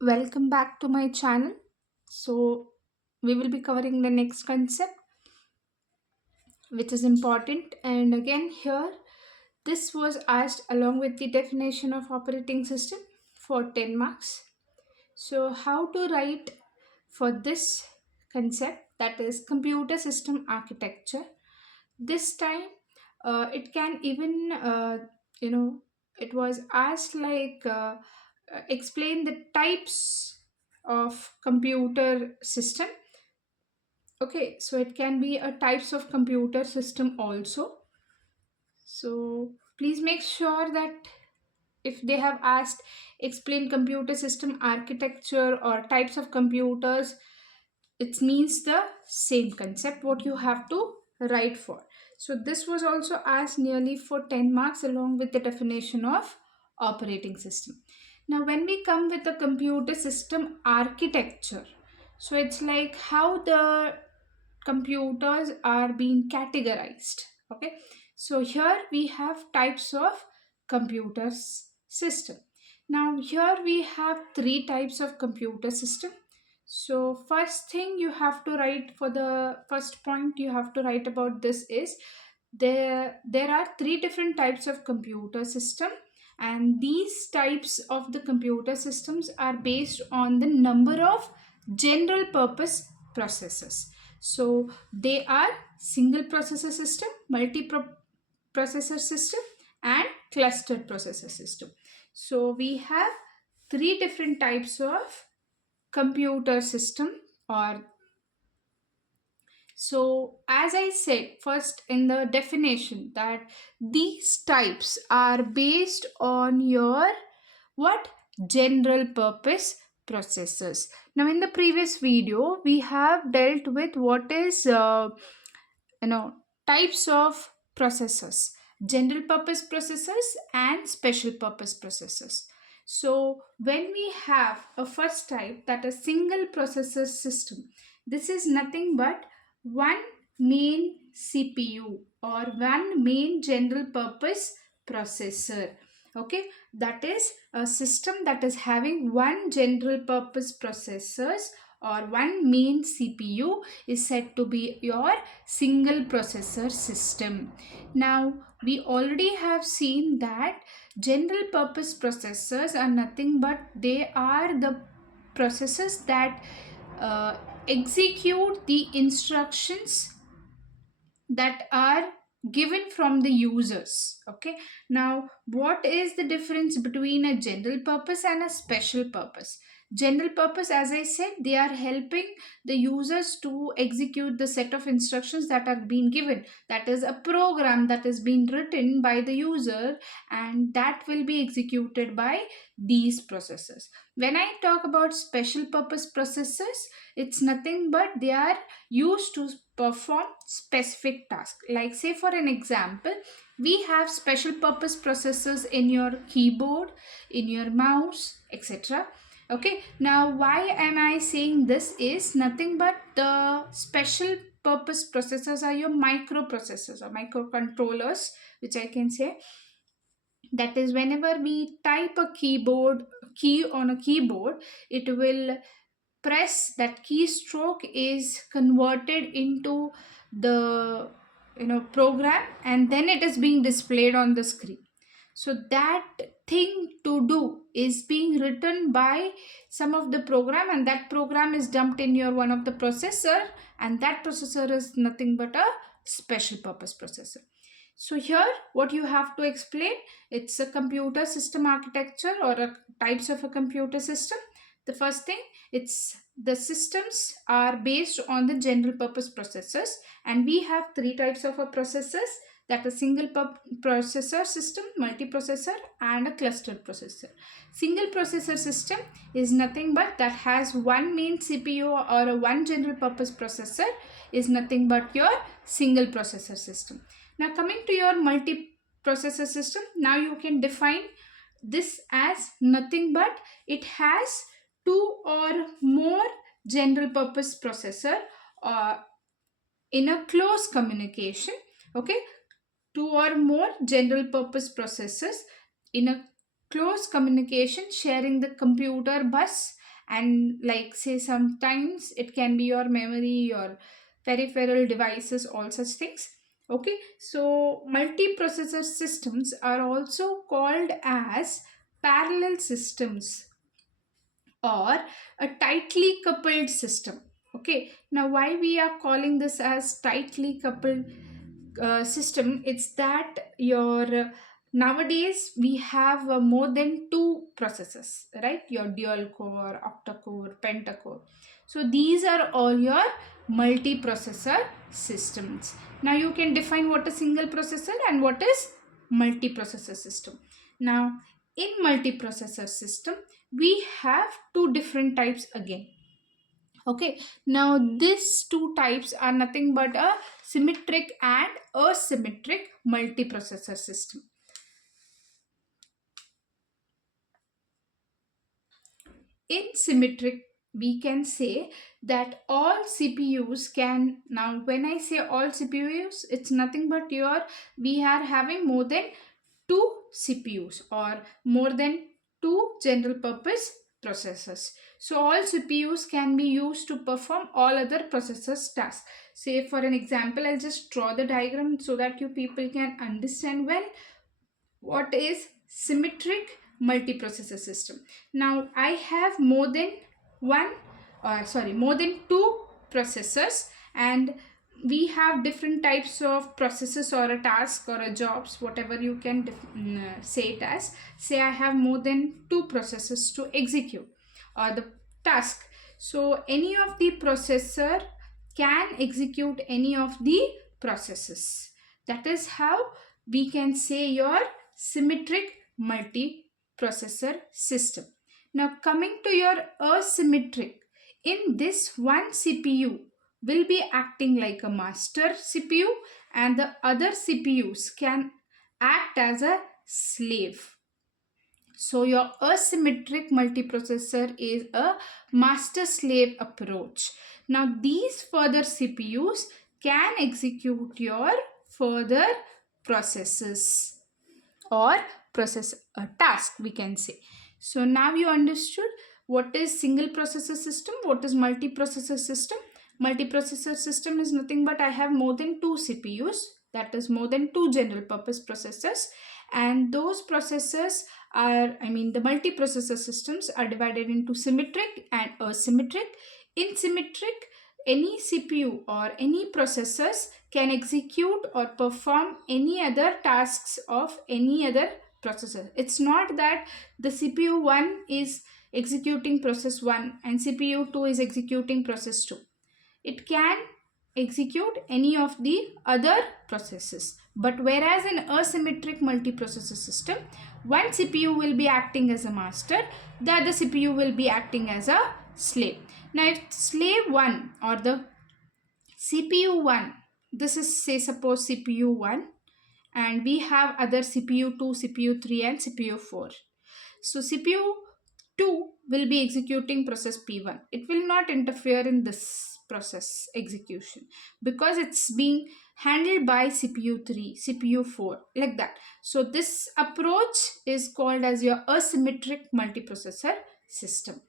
Welcome back to my channel. So, we will be covering the next concept, which is important. And again, here, this was asked along with the definition of operating system for 10 marks. So, how to write for this concept, that is computer system architecture? This time, it can even, you know, it was asked like explain the types of computer system. Okay, so it can be a types of computer system also. So please make sure that if they have asked explain computer system architecture or types of computers, it means the same concept what you have to write for. So this was also asked nearly for 10 marks along with the definition of operating system. Now when we come with the computer system architecture, so it's like how the computers are being categorized. Okay, so here we have types of computers system. Now here we have three types of computer system. So first thing you have to write, for the first point you have to write about this is there are three different types of computer system, and these types of the computer systems are based on the number of general purpose processors. So they are single processor system, multi processor system, and clustered processor system. So we have three different types of computer system. Or so as I said first in the definition, that these types are based on your what general purpose processors. Now in the previous video we have dealt with what is you know types of processors, general purpose processors and special purpose processors. So when we have a first type, that is single processor system, this is nothing but one main CPU or one main general purpose processor. Okay, that is a system that is having one general purpose processors or one main CPU is said to be your single processor system. Now we already have seen that general purpose processors are nothing but they are the processors that uh, execute the instructions that are given from the users. Okay, now what is the difference between a general purpose and a special purpose? General purpose, as I said, they are helping the users to execute the set of instructions that are being given, that is a program that is being written by the user, and that will be executed by these processors. When I talk about special purpose processors, it's nothing but they are used to perform specific tasks. Like say for an example, we have special purpose processors in your keyboard, in your mouse, etc. Okay, now why am I saying this is nothing but the special purpose processors are your microprocessors or microcontrollers, which I can say. That is, whenever we type a keyboard key on a keyboard, it will press that keystroke is converted into the program, and then it is being displayed on the screen. So that thing to do is being written by some of the program, and that program is dumped in your one of the processor, and that processor is nothing but a special purpose processor. So here what you have to explain, it's a computer system architecture or a types of a computer system. The first thing, it's the systems are based on the general purpose processors, and we have three types of a processors, that is single processor system, multiprocessor, and a clustered processor. Single processor system is nothing but that has one main CPU or a one general purpose processor, is nothing but your single processor system. Now coming to your multiprocessor system, now you can define this as nothing but it has two or more general purpose processor uh, in a close communication. Okay, two or more general purpose processors in a close communication sharing the computer bus And like say sometimes it can be your memory, your peripheral devices, all such things. Okay, so multiprocessor systems are also called as parallel systems or a tightly coupled system. Okay, now why we are calling this as tightly coupled system? It's that your nowadays we have more than two processors, right? Your dual core, octa-core, pentacore. So these are all your multiprocessor systems. Now you can define what is single processor and what is multiprocessor system. Now in multiprocessor system we have two different types again. Okay, now these two types are nothing but a symmetric and asymmetric multiprocessor system. In symmetric, we can say that all CPUs can, now when I say all CPUs, it's nothing but your, we are having more than two CPUs or more than two general purpose processors. So all CPUs can be used to perform all other processors tasks. Say for an example, I'll just draw the diagram so that you people can understand well what is symmetric multiprocessor system. Now I have more than one, more than two processors, and we have different types of processes or a task or a jobs, whatever you can say it as. Say I have more than two processes to execute or the task. So any of the processor can execute any of the processes. That is how we can say your symmetric multiprocessor system. Now coming to your asymmetric, in this one CPU will be acting like a master CPU and the other CPUs can act as a slave. So your asymmetric multiprocessor is a master slave approach. Now these further CPUs can execute your further processes or process a task, we can say. So now you understood what is single processor system, what is multiprocessor system. Multiprocessor system is nothing but I have more than two CPUs, that is more than two general purpose processors, and those processors are, I mean the multiprocessor systems are divided into symmetric and asymmetric. In symmetric, any CPU or any processors can execute or perform any other tasks of any other processor. It's not that the CPU 1 is executing process 1 and CPU 2 is executing process 2. It can execute any of the other processes. But whereas in asymmetric multiprocessor system, one CPU will be acting as a master, the other CPU will be acting as a slave. Now if slave 1 or the CPU 1, this is say suppose CPU 1 and we have other CPU 2, CPU 3 and CPU 4. So CPU 2 will be executing process P1. It will not interfere in this process execution because it's being handled by CPU 3, CPU 4, like that. So this approach is called as your asymmetric multiprocessor system.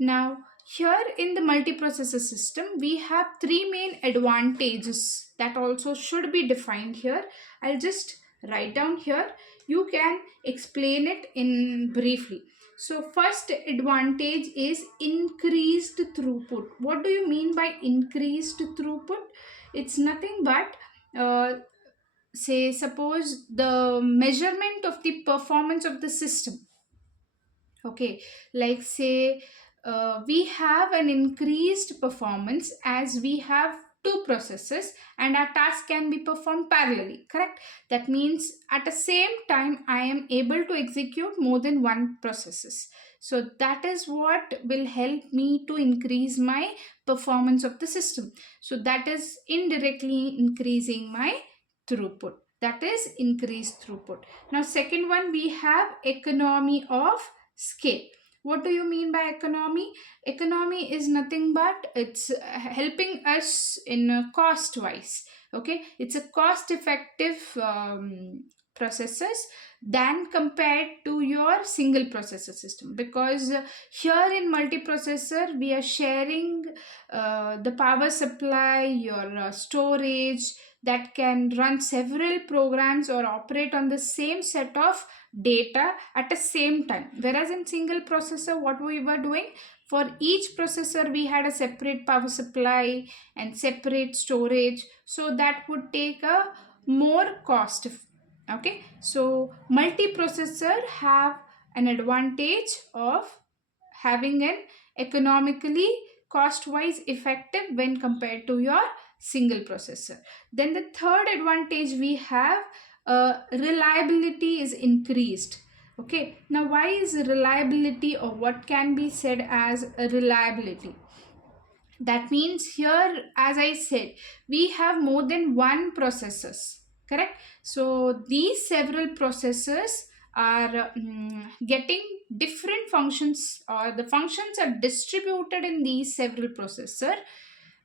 Now, here in the multiprocessor system, we have three main advantages that also should be defined here. I'll just write down here. You can explain it in briefly. So, first advantage is increased throughput. What do you mean by increased throughput? It's nothing but say suppose the measurement of the performance of the system. Okay, like say we have an increased performance as we have two processes and our task can be performed parallelly, correct? That means at the same time I am able to execute more than one processes. So that is what will help me to increase my performance of the system. So that is indirectly increasing my throughput. That is increased throughput. Now second one, we have economy of scale. What do you mean by economy? Economy is nothing but it's helping us in cost wise. Okay, it's a cost effective processors than compared to your single processor system, because here in multiprocessor we are sharing the power supply, your storage that can run several programs or operate on the same set of data at the same time. Whereas in single processor, what we were doing, for each processor we had a separate power supply and separate storage, so that would take a more cost. Okay, so multiprocessor have an advantage of having an economically cost wise effective when compared to your single processor. Then the third advantage we have, reliability is increased. Okay, now why is reliability, or what can be said as a reliability? That means here, as I said, we have more than one processors, correct? So these several processors are getting different functions, or the functions are distributed in these several processor,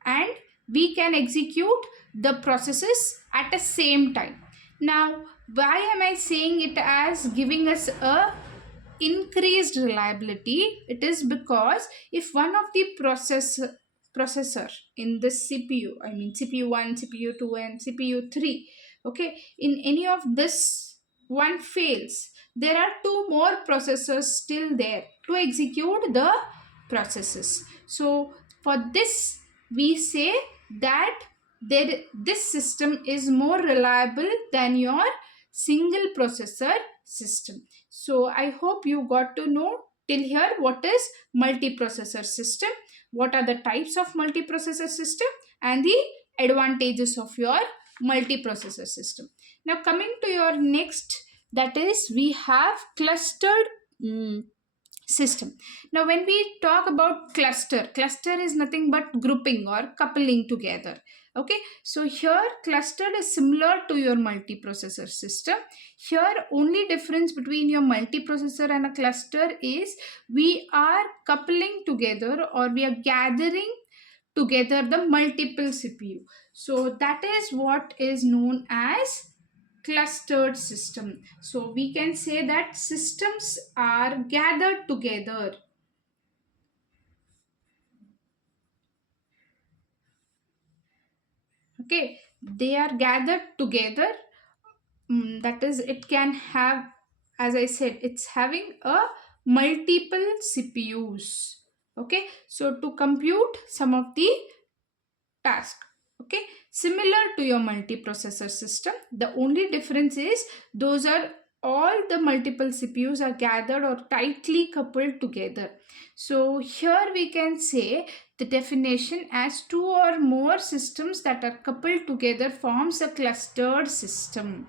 and we can execute the processes at the same time. Now why am I saying it as giving us a increased reliability? It is because if one of the processor in this CPU, I mean CPU 1, CPU 2 and CPU 3, okay, in any of this one fails, there are two more processors still there to execute the processes. So for this we say that this system is more reliable than your single processor system. So I hope you got to know till here what is multiprocessor system, what are the types of multiprocessor system, and the advantages of your multiprocessor system. Now coming to your next, that is we have clustered system. Now when we talk about cluster is nothing but grouping or coupling together. Okay, so here clustered is similar to your multiprocessor system. Here only difference between your multiprocessor and a cluster is we are coupling together, or we are gathering together the multiple CPU. So that is what is known as clustered system. So we can say that systems are gathered together. Okay, they are gathered together. That is, it can have, as I said, it's having a multiple CPUs. Okay, so to compute some of the task. Okay, similar to your multiprocessor system, the only difference is those are all the multiple CPUs are gathered or tightly coupled together. So here we can say the definition as two or more systems that are coupled together forms a clustered system.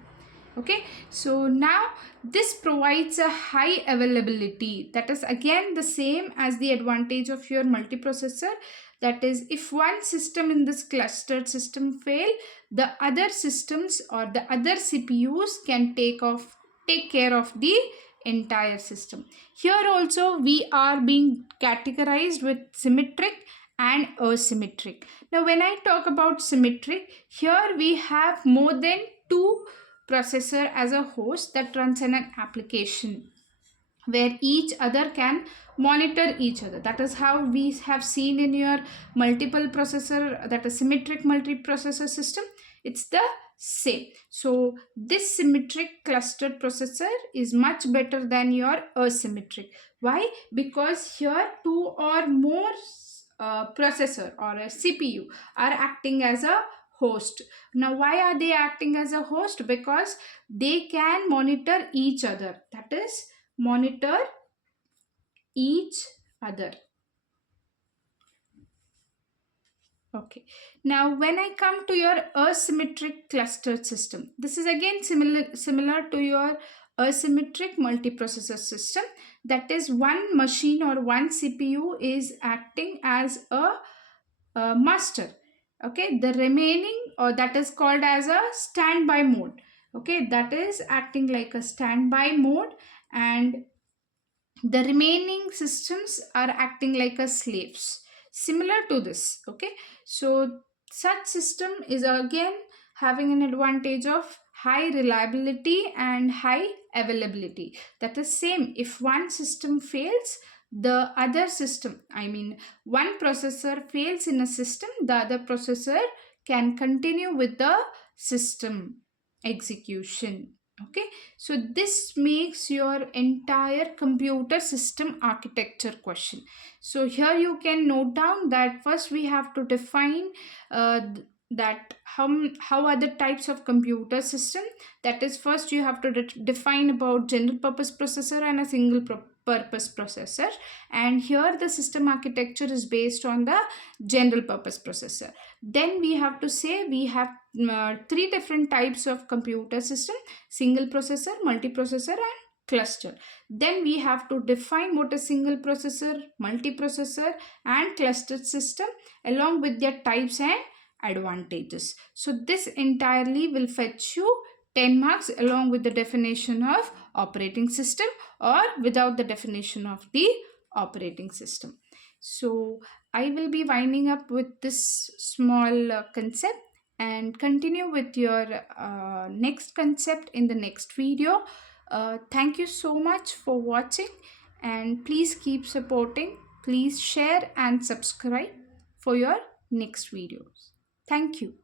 Okay, so now this provides a high availability. That is again the same as the advantage of your multiprocessor. That is, if one system in this clustered system fail, the other systems or the other CPUs can take care of the entire system. Here also we are being categorized with symmetric and asymmetric. Now when I talk about symmetric, here we have more than two processor as a host that runs in an application where each other can monitor each other. That is how we have seen in your multiple processor, that is symmetric multiprocessor system. It's the same. So this symmetric clustered processor is much better than your asymmetric. Why? Because here two or more processor or a CPU are acting as a host. Now why are they acting as a host? Because they can monitor each other. That is, monitor each other. Okay, now when I come to your asymmetric clustered system, this is again similar to your asymmetric multiprocessor system. That is, one machine or one CPU is acting as a master. Okay, the remaining, or that is called as a standby mode. Okay, that is acting like a standby mode, and the remaining systems are acting like a slaves, similar to this. Okay, so such system is again having an advantage of high reliability and high availability. That is same, if one system fails, the other system, I mean one processor fails in a system, the other processor can continue with the system execution. Okay, so this makes your entire computer system architecture question. So here you can note down that first we have to define that how are the types of computer system. That is, first you have to define about general purpose processor and a single purpose processor, and here the system architecture is based on the general purpose processor. Then we have to say we have three different types of computer system: single processor, multiprocessor, and cluster. Then we have to define what is single processor, multiprocessor, and clustered system along with their types and advantages. So this entirely will fetch you 10 marks along with the definition of operating system or without the definition of the operating system. So I will be winding up with this small concept and continue with your next concept in the next video. Thank you so much for watching, and please keep supporting. Please share and subscribe for your next videos. Thank you.